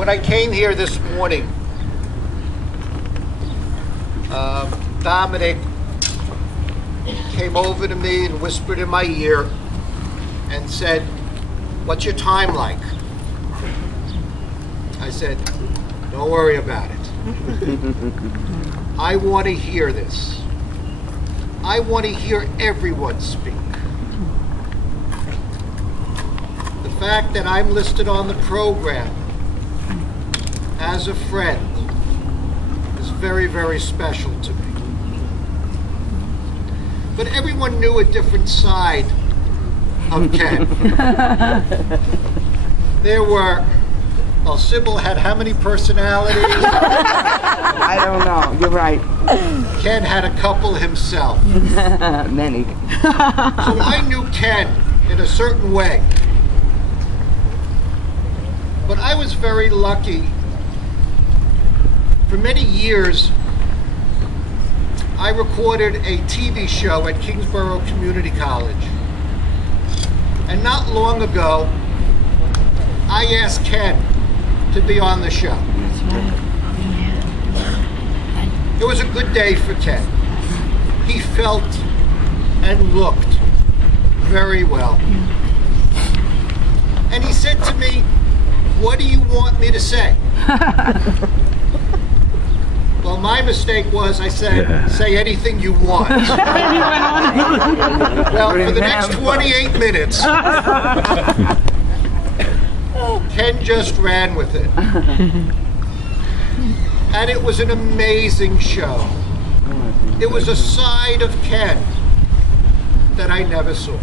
When I came here this morning, Dominic came over to me and whispered in my ear and said, "What's your time like?" I said, "Don't worry about it. I want to hear this. I want to hear everyone speak. The fact that I'm listed on the program as a friend is very, very special to me." But everyone knew a different side of Ken. There were, well, Sybil had how many personalities? I don't know. You're right. Ken had a couple himself. Many. So I knew Ken in a certain way. But I was very lucky. For many years, I recorded a TV show at Kingsborough Community College. And not long ago, I asked Ken to be on the show. It was a good day for Ken. He felt and looked very well. And he said to me, "What do you want me to say?" Well, my mistake was I said, "Say anything you want." Well, for the next 28 minutes, Ken just ran with it. And it was an amazing show. It was a side of Ken that I never saw.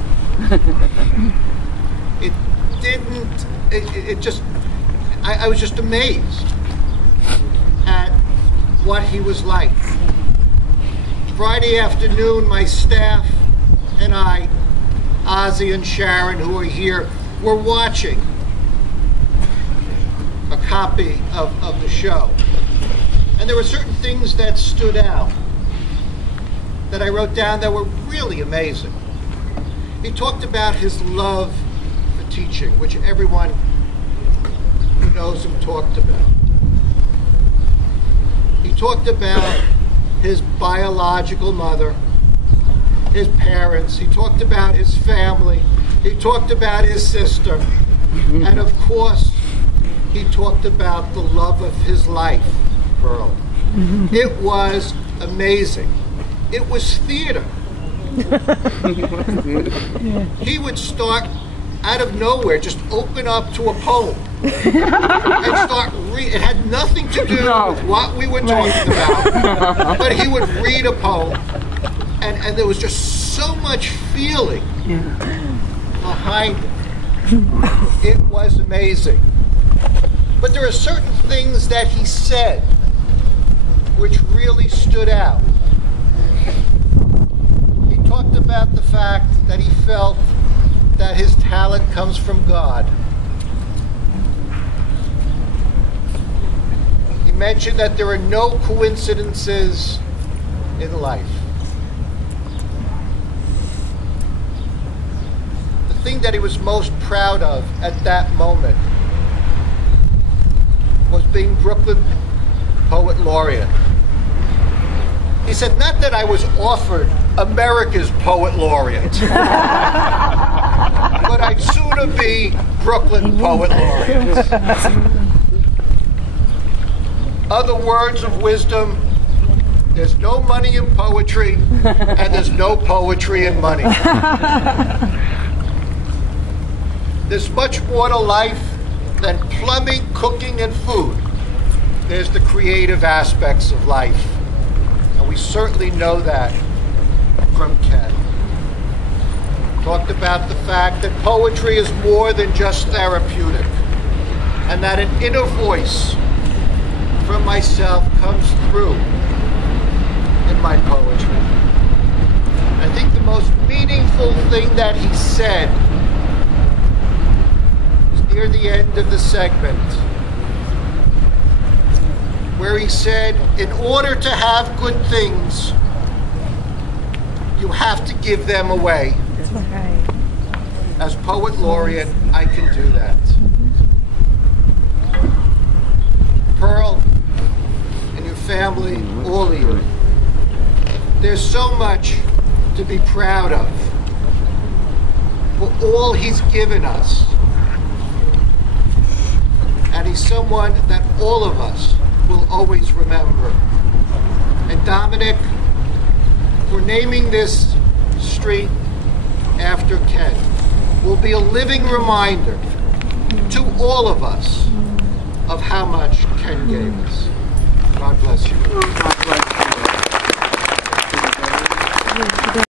It didn't, it just, I was just amazed at what he was like. Friday afternoon, my staff and I, Ozzy and Sharon, who are here, were watching a copy of the show. And there were certain things that stood out that I wrote down that were really amazing. He talked about his love for teaching, which everyone who knows him talked about. He talked about his biological mother, his parents. He talked about his family. He talked about his sister. And of course, he talked about the love of his life, Pearl. It was amazing. It was theater. He would start out of nowhere, just open up to a poem and start it had nothing to do with what we were talking about, but he would read a poem, and there was just so much feeling behind it. It was amazing. But there are certain things that he said which really stood out. He talked about the fact that he felt that his talent comes from God. He mentioned that there are no coincidences in life. The thing that he was most proud of at that moment was being Brooklyn Poet Laureate. He said, not that I was offered America's Poet Laureate, but I'd sooner be Brooklyn Poet Laureate. Other words of wisdom: there's no money in poetry, and there's no poetry in money. There's much more to life than plumbing, cooking, and food. There's the creative aspects of life. And we certainly know that from Ken. Talked about the fact that poetry is more than just therapeutic, and that an inner voice from myself comes through in my poetry. I think the most meaningful thing that he said was near the end of the segment, where he said, in order to have good things, you have to give them away. That's right. As Poet Laureate, I can do that. be proud of, for all he's given us. And he's someone that all of us will always remember. And Dominic, for naming this street after Ken, will be a living reminder to all of us of how much Ken gave us. God bless you. God bless you.